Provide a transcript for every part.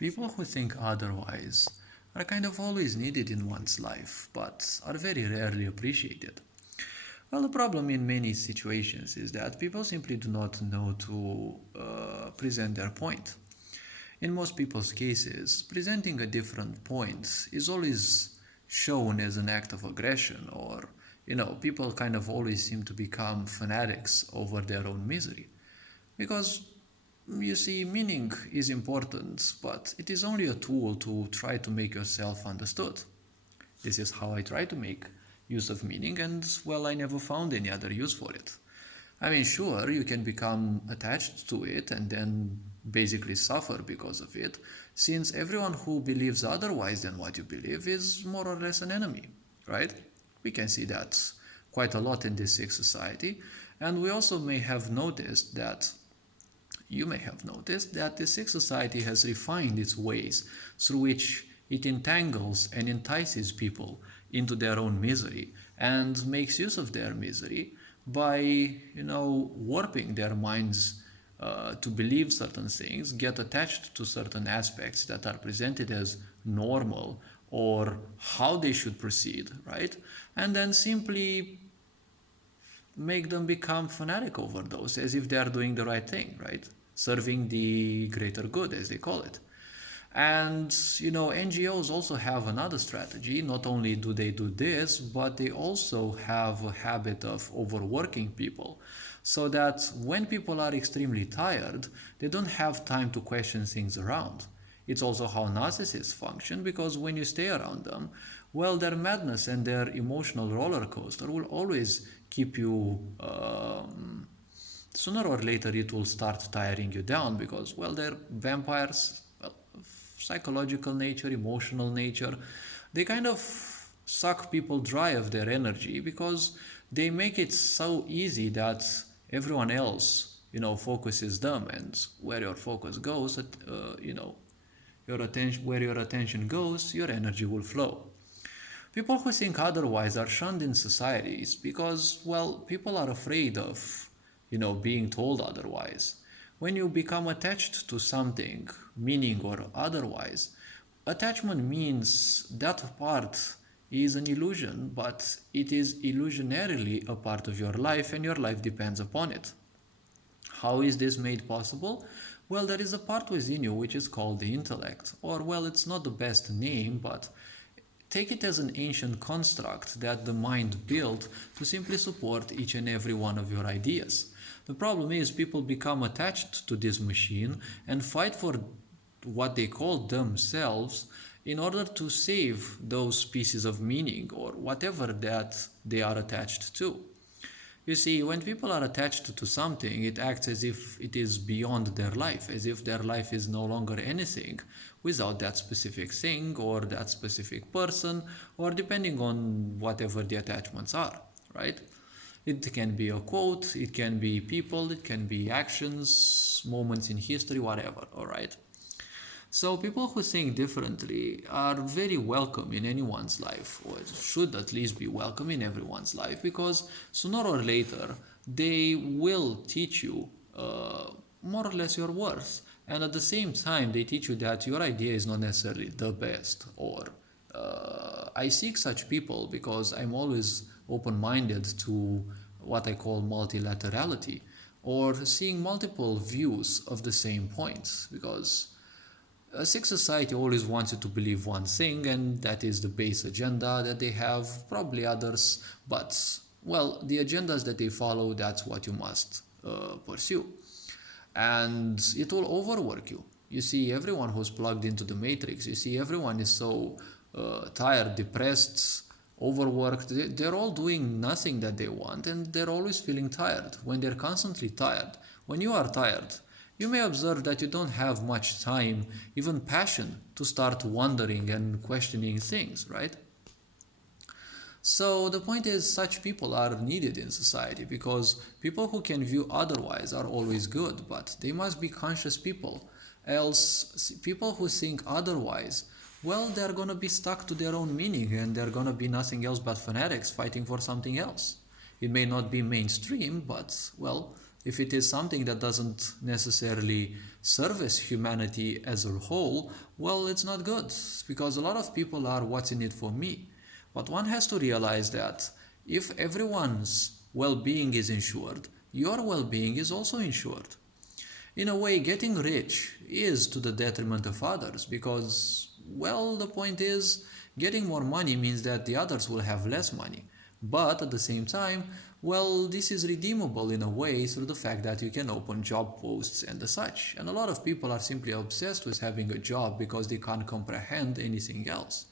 People who think otherwise are kind of always needed in one's life, but are very rarely appreciated. Well, the problem in many situations is that people simply do not know to present their point. In most people's cases, presenting a different point is always shown as an act of aggression, or, people kind of always seem to become fanatics over their own misery. Because you see, meaning is important, but it is only a tool to try to make yourself understood. This is how I try to make use of meaning, and well, I never found any other use for it. I mean, sure, you can become attached to it and then basically suffer because of it, since everyone who believes otherwise than what you believe is more or less an enemy, right? We can see that quite a lot in this sick society, and we also may have noticed that you may have noticed that the sick society has refined its ways through which it entangles and entices people into their own misery and makes use of their misery by, warping their minds to believe certain things, get attached to certain aspects that are presented as normal or how they should proceed, right? And then simply make them become fanatic over those as if they are doing the right thing, right? Serving the greater good, as they call it. And NGOs also have another strategy. Not only do they do this, but they also have a habit of overworking people, so that when people are extremely tired, they don't have time to question things around. It's also how narcissists function, because when you stay around them, well, their madness and their emotional roller coaster will always keep you. Sooner or later, it will start tiring you down because, well, they're vampires. Well, psychological nature, emotional nature, they kind of suck people dry of their energy because they make it so easy that everyone else, focuses them, and where your focus goes, your attention, where your attention goes, your energy will flow. People who think otherwise are shunned in societies because, well, people are afraid of, being told otherwise. When you become attached to something, meaning or otherwise, attachment means that part is an illusion, but it is illusionarily a part of your life and your life depends upon it. How is this made possible? Well, there is a part within you which is called the intellect, or, well, it's not the best name, but take it as an ancient construct that the mind built to simply support each and every one of your ideas. The problem is people become attached to this machine and fight for what they call themselves in order to save those pieces of meaning or whatever that they are attached to. You see, when people are attached to something, it acts as if it is beyond their life, as if their life is no longer anything without that specific thing or that specific person, or depending on whatever the attachments are, right? It can be a quote, it can be people, it can be actions, moments in history, whatever, all right? So people who think differently are very welcome in anyone's life, or should at least be welcome in everyone's life, because sooner or later they will teach you more or less your worth. And at the same time, they teach you that your idea is not necessarily the best, or I seek such people because I'm always open-minded to what I call multilaterality, or seeing multiple views of the same points, because a sick society always wants you to believe one thing, and that is the base agenda that they have, probably others, but, well, the agendas that they follow, that's what you must pursue. And it will overwork you. You see, everyone who's plugged into the matrix, you see, everyone is so tired, depressed, overworked. They're all doing nothing that they want, and they're always feeling tired. When they're constantly tired, when you are tired, you may observe that you don't have much time, even passion, to start wondering and questioning things, right? So the point is, such people are needed in society because people who can view otherwise are always good, but they must be conscious people. Else, people who think otherwise, well, they're gonna be stuck to their own meaning and they're gonna be nothing else but fanatics fighting for something else. It may not be mainstream, but, well, If it is something that doesn't necessarily service humanity as a whole, well, it's not good, because a lot of people are what's in it for me. But one has to realize that if everyone's well-being is insured, your well-being is also insured. In a way, getting rich is to the detriment of others, because, well, the point is, getting more money means that the others will have less money. But at the same time, well, this is redeemable in a way through the fact that you can open job posts and the such. And a lot of people are simply obsessed with having a job because they can't comprehend anything else.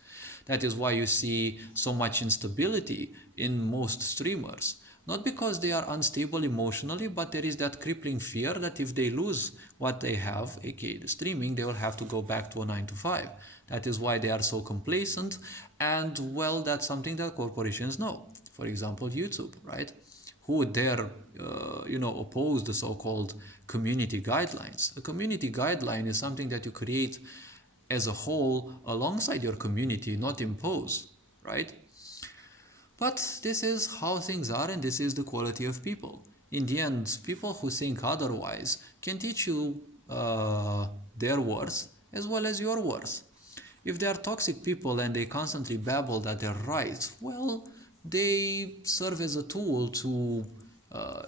That is why you see so much instability in most streamers. Not because they are unstable emotionally, but there is that crippling fear that if they lose what they have, aka the streaming, they will have to go back to a 9 to 5. That is why they are so complacent, and well, that's something that corporations know. For example, YouTube, right? Who would dare, oppose the so-called community guidelines? A community guideline is something that you create as a whole alongside your community, not impose, right? But this is how things are, and this is the quality of people. In the end, people who think otherwise can teach you their worth as well as your worth. If they are toxic people and they constantly babble that they're right, well, they serve as a tool to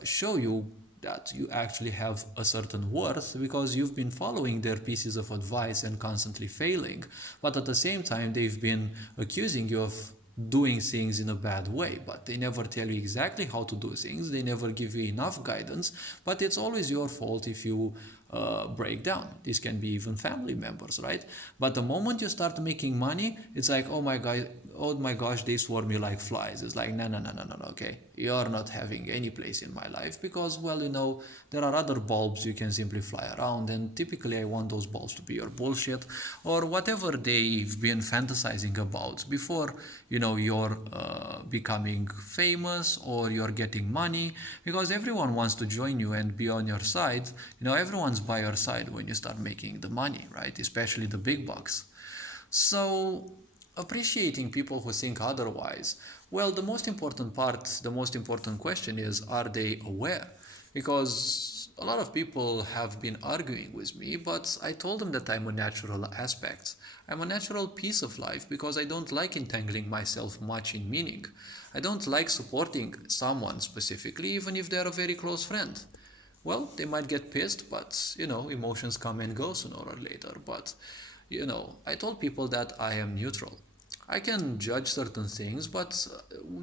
show you that you actually have a certain worth because you've been following their pieces of advice and constantly failing. But at the same time, they've been accusing you of doing things in a bad way, but they never tell you exactly how to do things. They never give you enough guidance, but it's always your fault if you break down. This can be even family members, right? But the moment you start making money, it's like, oh my gosh, they swarm you like flies. It's like, no, okay, you're not having any place in my life because, well, there are other bulbs you can simply fly around, and typically I want those bulbs to be your bullshit or whatever they've been fantasizing about before, you're becoming famous or you're getting money, because everyone wants to join you and be on your side. Everyone's by your side when you start making the money, right? Especially the big bucks. So appreciating people who think otherwise, well, the most important question is, are they aware? Because a lot of people have been arguing with me, but I told them that I'm a natural aspect. I'm a natural piece of life because I don't like entangling myself much in meaning. I don't like supporting someone specifically, even if they're a very close friend. Well, they might get pissed, but, emotions come and go sooner or later. But, I told people that I am neutral. I can judge certain things, but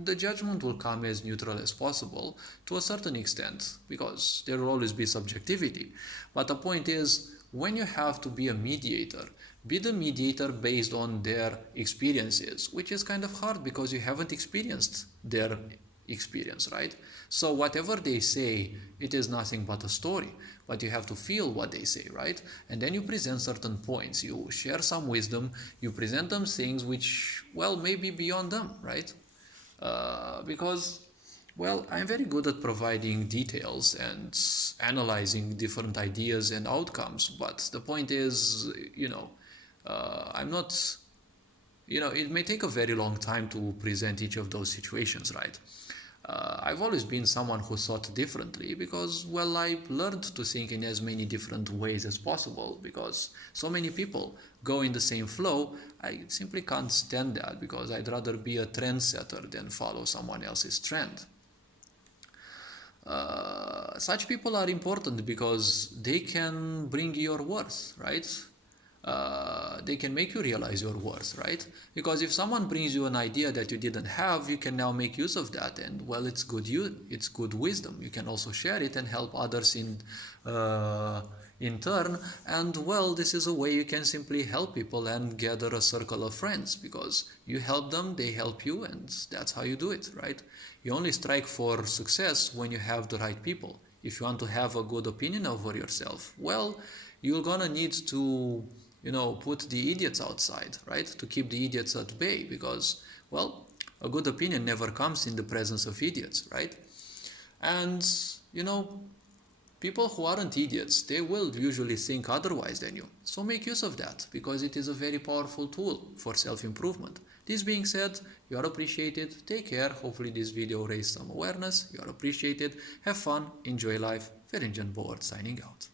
the judgment will come as neutral as possible to a certain extent, because there will always be subjectivity. But the point is, when you have to be a mediator, be the mediator based on their experiences, which is kind of hard because you haven't experienced their experience, right? So whatever they say, it is nothing but a story, but you have to feel what they say, right? And then you present certain points, you share some wisdom, you present them things which, well, may be beyond them, right? Because, well, I'm very good at providing details and analyzing different ideas and outcomes, but the point is, I'm not, it may take a very long time to present each of those situations, right? I've always been someone who thought differently because, well, I learned to think in as many different ways as possible because so many people go in the same flow. I simply can't stand that because I'd rather be a trendsetter than follow someone else's trend. Such people are important because they can bring your worth, right? They can make you realize your worth, right? Because if someone brings you an idea that you didn't have, you can now make use of that, and well, it's good wisdom. You can also share it and help others in turn. And well, this is a way you can simply help people and gather a circle of friends because you help them, they help you, and that's how you do it, right? You only strike for success when you have the right people. If you want to have a good opinion over yourself, well, you're gonna need to put the idiots outside, right? To keep the idiots at bay because, well, a good opinion never comes in the presence of idiots, right? And, people who aren't idiots, they will usually think otherwise than you. So make use of that because it is a very powerful tool for self-improvement. This being said, you are appreciated. Take care. Hopefully this video raised some awareness. You are appreciated. Have fun. Enjoy life. Firinjan Board signing out.